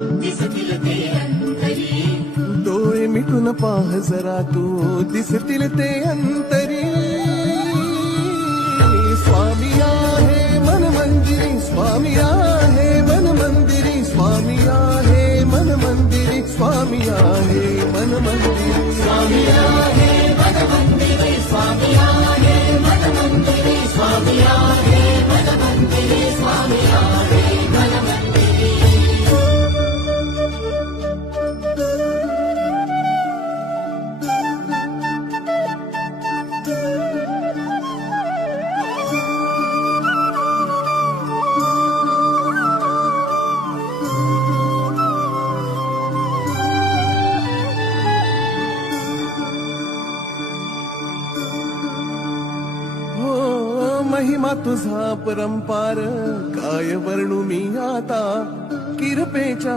दिसतील ते अंतरी, डोळे मिटून पाह जरा तू, दिसतील ते अंतरी. स्वामी आहे मन मंदिरी, स्वामी आहे मन मंदिरी, स्वामी आहे मन मंदिरी, स्वामी आहे मन मंदिरी. स्वामी आहे मन मंदिरी, स्वामी आहे मन मंदिरी, स्वामी आहे मन मंदिरी, स्वामी आहे मन मंदिरी. महिमा तुझा परंपार, काय वर्णू मी आता, किरपेच्या